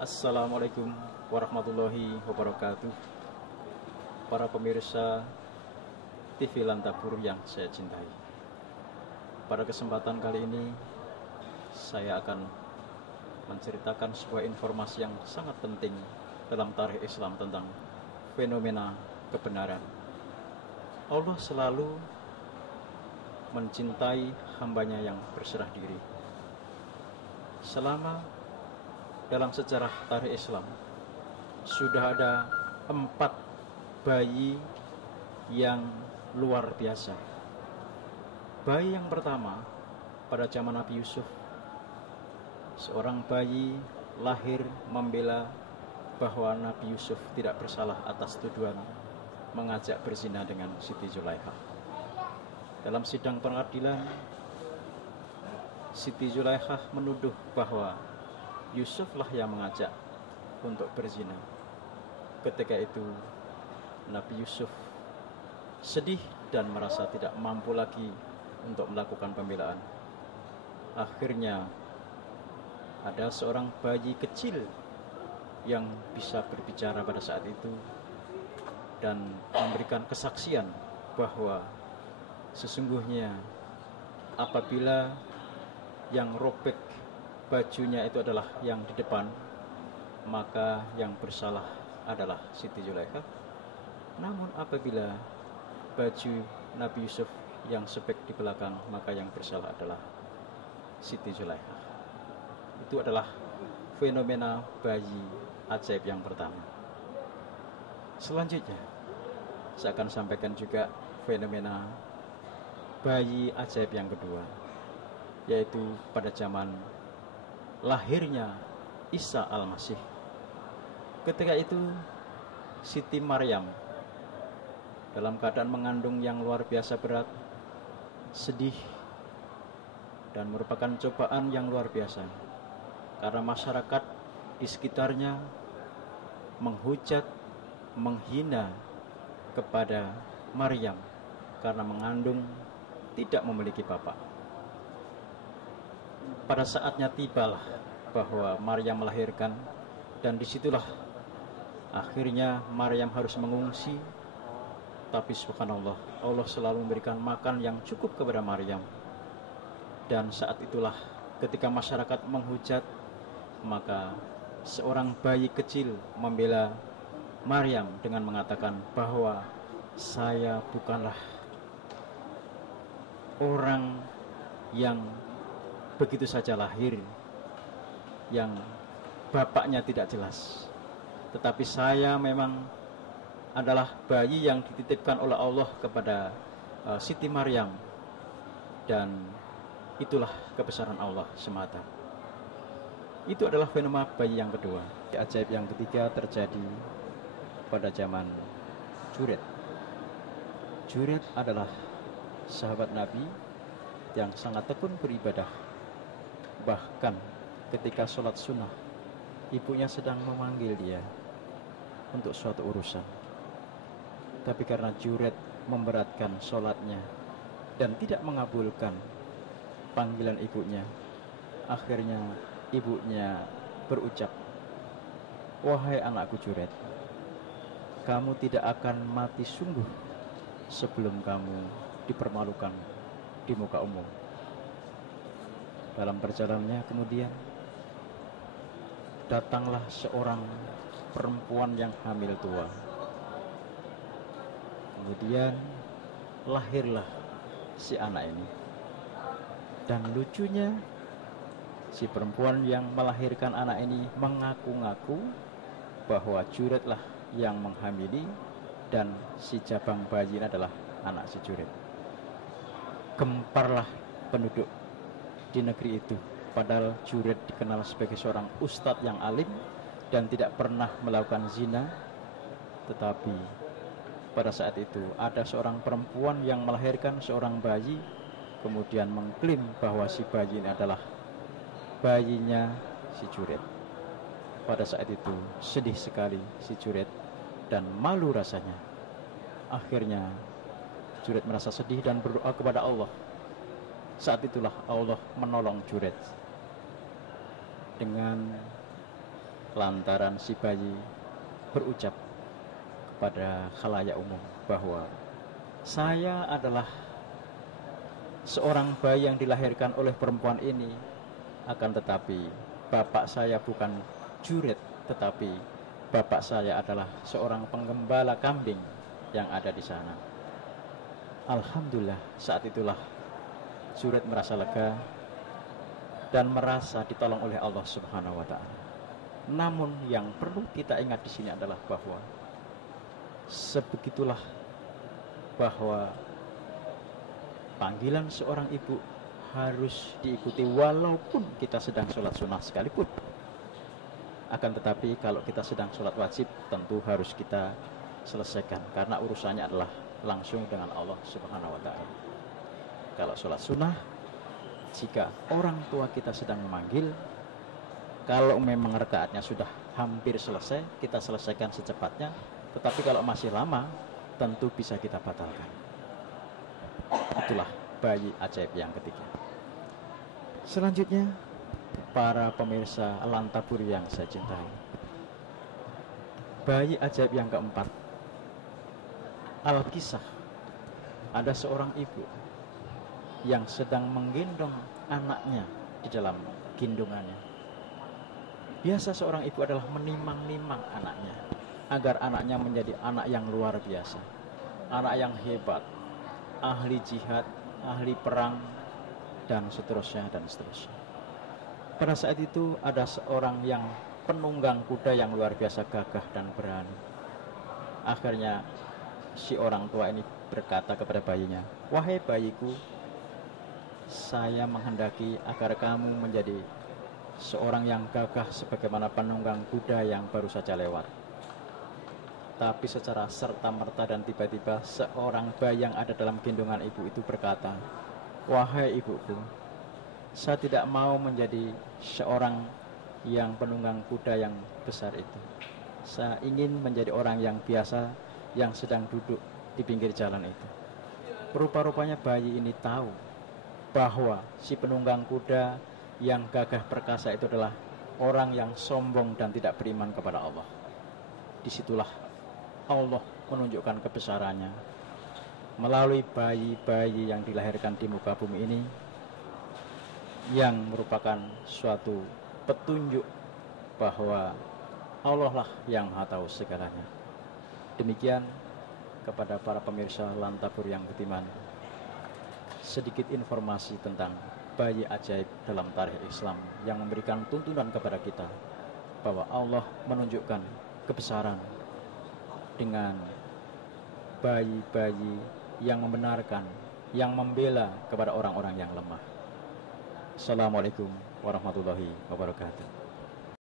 Assalamualaikum warahmatullahi wabarakatuh. Para pemirsa TV Lantabur yang saya cintai, pada kesempatan kali ini saya akan menceritakan sebuah informasi yang sangat penting dalam tarikh Islam tentang fenomena kebenaran. Allah selalu mencintai hambanya yang berserah diri. Selama dalam sejarah tarikh Islam sudah ada 4 bayi yang luar biasa. Bayi yang pertama pada zaman Nabi Yusuf, seorang bayi lahir membela bahwa Nabi Yusuf tidak bersalah atas tuduhan mengajak berzina dengan Siti Zulaikha. Dalam sidang pengadilan, Siti Zulaikha menuduh bahwa Yusuflah yang mengajak untuk berzina. Ketika itu Nabi Yusuf sedih dan merasa tidak mampu lagi untuk melakukan pembelaan. Akhirnya ada seorang bayi kecil yang bisa berbicara pada saat itu dan memberikan kesaksian bahwa sesungguhnya apabila yang robek bajunya itu adalah yang di depan, maka yang bersalah adalah Siti Zulaikha. Namun apabila baju Nabi Yusuf yang sobek di belakang, maka yang bersalah adalah Siti Zulaikha. Itu adalah fenomena bayi ajaib yang pertama. Selanjutnya saya akan sampaikan juga fenomena bayi ajaib yang kedua, yaitu pada zaman lahirnya Isa Al-Masih. Ketika itu Siti Maryam dalam keadaan mengandung yang luar biasa berat, sedih, dan merupakan cobaan yang luar biasa karena masyarakat di sekitarnya menghujat, menghina kepada Maryam karena mengandung tidak memiliki bapak. Pada saatnya tibalah bahwa Maryam melahirkan, dan disitulah akhirnya Maryam harus mengungsi. Tapi subhanallah, Allah selalu memberikan makan yang cukup kepada Maryam. Dan saat itulah ketika masyarakat menghujat, maka seorang bayi kecil membela Maryam dengan mengatakan bahwa saya bukanlah orang yang begitu saja lahir, yang bapaknya tidak jelas, tetapi saya memang adalah bayi yang dititipkan oleh Allah kepada Siti Maryam, dan itulah kebesaran Allah semata. Itu adalah fenomena bayi yang kedua. Ajaib yang ketiga terjadi pada zaman Juret. Juret adalah sahabat Nabi yang sangat tekun beribadah. Bahkan ketika sholat sunnah, ibunya sedang memanggil dia untuk suatu urusan. Tapi karena Juret memberatkan sholatnya dan tidak mengabulkan panggilan ibunya, akhirnya ibunya berucap, "Wahai anakku Juret, kamu tidak akan mati sungguh sebelum kamu dipermalukan di muka umum." Dalam perjalanannya kemudian datanglah seorang perempuan yang hamil tua. Kemudian lahirlah si anak ini. Dan lucunya, si perempuan yang melahirkan anak ini mengaku-ngaku bahwa Juretlah yang menghamili, dan si jabang bayi ini adalah anak si Juret. Gemparlah penduduk di negeri itu, padahal Juret dikenal sebagai seorang ustadz yang alim dan tidak pernah melakukan zina. Tetapi pada saat itu ada seorang perempuan yang melahirkan seorang bayi, kemudian mengklaim bahwa si bayi ini adalah bayinya si Juret. Pada saat itu sedih sekali si Juret dan malu rasanya. Akhirnya Juret merasa sedih dan berdoa kepada Allah. Saat itulah Allah menolong Juret dengan lantaran si bayi berucap kepada khalayak umum bahwa saya adalah seorang bayi yang dilahirkan oleh perempuan ini, akan tetapi bapak saya bukan jurit, tetapi bapak saya adalah seorang penggembala kambing yang ada di sana. Alhamdulillah, saat itulah jurit merasa lega dan merasa ditolong oleh Allah Subhanahu wa taala. Namun yang perlu kita ingat di sini adalah bahwa sebegitulah bahwa panggilan seorang ibu harus diikuti walaupun kita sedang sholat sunnah sekalipun. Akan tetapi kalau kita sedang sholat wajib, tentu harus kita selesaikan karena urusannya adalah langsung dengan Allah Subhanahu wa taala. Kalau sholat sunnah, jika orang tua kita sedang memanggil, kalau memang rakaatnya sudah hampir selesai, kita selesaikan secepatnya. Tetapi kalau masih lama, tentu bisa kita batalkan. Itulah bayi ajaib yang ketiga. Selanjutnya, para pemirsa Lantabur yang saya cintai, bayi ajaib yang keempat. Alkisah, ada seorang ibu yang sedang menggendong anaknya di dalam gendongannya. Biasa seorang ibu adalah menimang-nimang anaknya agar anaknya menjadi anak yang luar biasa, anak yang hebat, ahli jihad, ahli perang, dan seterusnya dan seterusnya. Pada saat itu ada seorang yang penunggang kuda yang luar biasa gagah dan berani. Akhirnya si orang tua ini berkata kepada bayinya, "Wahai bayiku, saya menghendaki agar kamu menjadi seorang yang gagah sebagaimana penunggang kuda yang baru saja lewat." Tapi secara serta-merta dan tiba-tiba seorang bayi yang ada dalam gendongan ibu itu berkata, "Wahai ibuku, saya tidak mau menjadi seorang yang penunggang kuda yang besar itu. Saya ingin menjadi orang yang biasa yang sedang duduk di pinggir jalan itu." Rupa-rupanya bayi ini tahu bahwa si penunggang kuda yang gagah perkasa itu adalah orang yang sombong dan tidak beriman kepada Allah. Disitulah Allah menunjukkan kebesarannya melalui bayi-bayi yang dilahirkan di muka bumi ini, yang merupakan suatu petunjuk bahwa Allah lah yang Maha tahu segalanya. Demikian kepada para pemirsa Lantabur yang beriman, sedikit informasi tentang bayi ajaib dalam tarikh Islam yang memberikan tuntunan kepada kita bahwa Allah menunjukkan kebesaran dengan bayi-bayi yang membenarkan, yang membela kepada orang-orang yang lemah. Assalamualaikum warahmatullahi wabarakatuh.